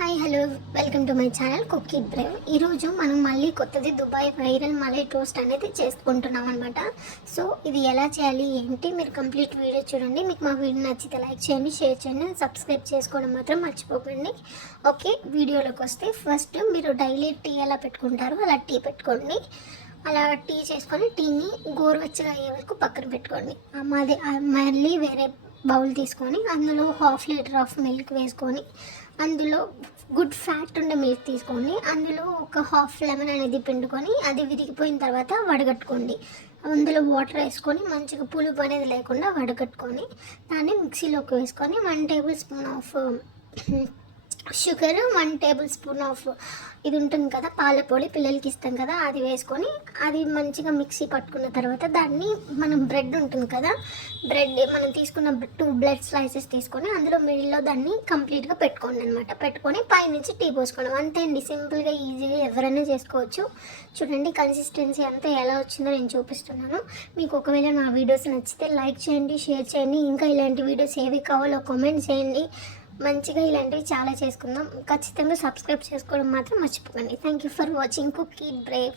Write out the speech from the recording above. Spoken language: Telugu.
Hi hello welcome to my channel cook it Brave. ఈరోజు మనం మళ్ళీ కొత్తది దుబాయ్ వైరల్ మలై టోస్ట్ అనేది చేసుకుంటున్నాం అనమాట. సో ఇది ఎలా చేయాలి ఏంటి మీరు కంప్లీట్ వీడియో చూడండి. మీకు మా వీడియో నచ్చితే లైక్ చేయండి, షేర్ చేయండి, సబ్స్క్రైబ్ చేసుకోవడం మాత్రం మర్చిపోకండి. ఓకే, వీడియోలోకి వస్తే ఫస్ట్ మీరు డైలీ టీ ఎలా పెట్టుకుంటారో అలా టీ పెట్టుకోండి. అలా టీ చేసుకొని టీని గోరువెచ్చగా అయ్యే వరకు పక్కన పెట్టుకోండి. మళ్ళీ వేరే బౌల్ తీసుకొని అందులో 1/2 లీటర్ ఆఫ్ మిల్క్ వేసుకొని అందులో గుడ్ ఫ్యాట్ ఉండే మిల్క్ తీసుకోండి. అందులో ఒక 1/2 లెమన్ అనేది పిండుకొని అది విరిగిపోయిన తర్వాత వడగట్టుకోండి. అందులో వాటర్ వేసుకొని మంచిగా పులుపు అనేది లేకుండా వడగట్టుకొని దాన్ని మిక్సీలోకి వేసుకొని 1 table spoon of sugar, 1 table spoon of ఇది ఉంటుంది కదా పాల పొడి, పిల్లలకి ఇస్తాం కదా, అది వేసుకొని అది మంచిగా మిక్సీ పట్టుకున్న తర్వాత దాన్ని మనం బ్రెడ్ ఉంటుంది కదా, బ్రెడ్ మనం తీసుకున్న 2 బ్రెడ్ స్లైసెస్ తీసుకొని అందులో మిడిల్లో దాన్ని కంప్లీట్గా పెట్టుకోండి అనమాట. పెట్టుకొని పైనుంచి టీ పోసుకోవడం. అంతే అండి, సింపుల్గా ఈజీగా ఎవరైనా చేసుకోవచ్చు. చూడండి కన్సిస్టెన్సీ అంతా ఎలా వచ్చిందో నేను చూపిస్తున్నాను. మీకు ఒకవేళ నా వీడియోస్ నచ్చితే లైక్ చేయండి, షేర్ చేయండి. ఇంకా ఇలాంటి వీడియోస్ ఏవి కావాలో కామెంట్ చేయండి. మంచిగా ఇలాంటివి చాలా చేసుకుందాం. ఖచ్చితంగా సబ్స్క్రైబ్ చేసుకోవడం మాత్రం మర్చిపోకండి. Thank you for watching cook it Brave.